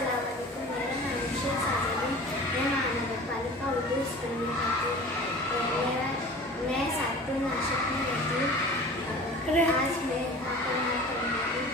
अस्सलाम वालेकुम। मेरा नाम निशा साजन है। मैं महानगर पालिका उर्दू स्कूल में पढ़ती हूँ। मैं सातपुर नासिक में रहती हूँ। आज मैं यहाँ पर पढ़ूँगी।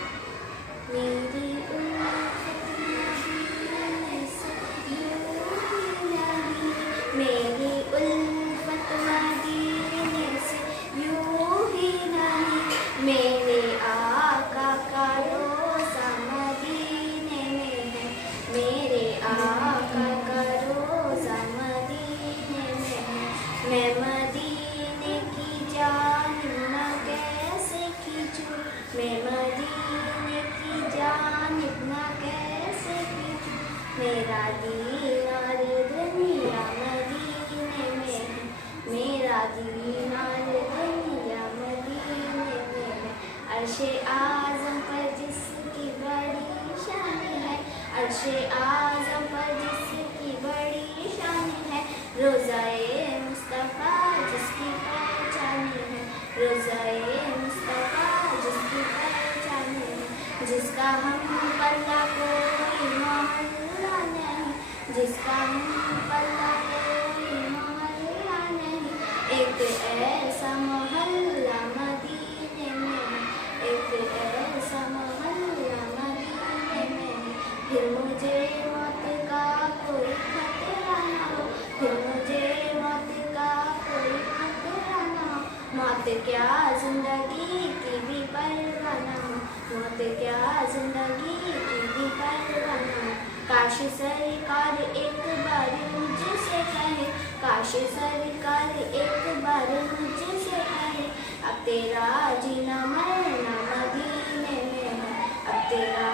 मेरी उल्फत मदीने से यूं ही नहीं, मेरी उल्फत मदीने से यूं ही नहीं, मेरे आका का रोज़ा मदीने में है, मेरे आका का रोज़ा मदीने में है। मैं मदीने की जानिब न कैसे खींचूं, मैं मदीने की जानिब न कैसे खींचूं, मेरा दीनार दुनिया मदीने में है, मेरा दीनार दुनिया मदीने में है। अर्शे आज़म पर जिसकी बड़ी शान है, अर्शे आज़म पर जिसकी बड़ी शान है, रोज़ाए मुस्तफ़ा जिसकी पहचान है, रोज़ाए मुस्तफ़ा जिसकी पहचान है। जिसका हम पल्ला कोई मोहल्ला नहीं, जिसका हम पल्ला कोई मोहल्ला नहीं, एक ऐसा मोहल्ला मदीने में है, एक ऐसा मोहल्ला मदीने में है। फिर मुझे मौत का कोई खतरा ना हो, फिर मुझे मौत का कोई खतरा ना हो, मौत क्या जिंदगी की भी परवाह ना हो, मौत क्या जिंदगी की भी परवाह ना हो। काश सरकार एक बार मुझसे कहे, काश सरकार एक बार मुझसे कहे, अब तेरा जीना मरना मदीने में है, अब तेरा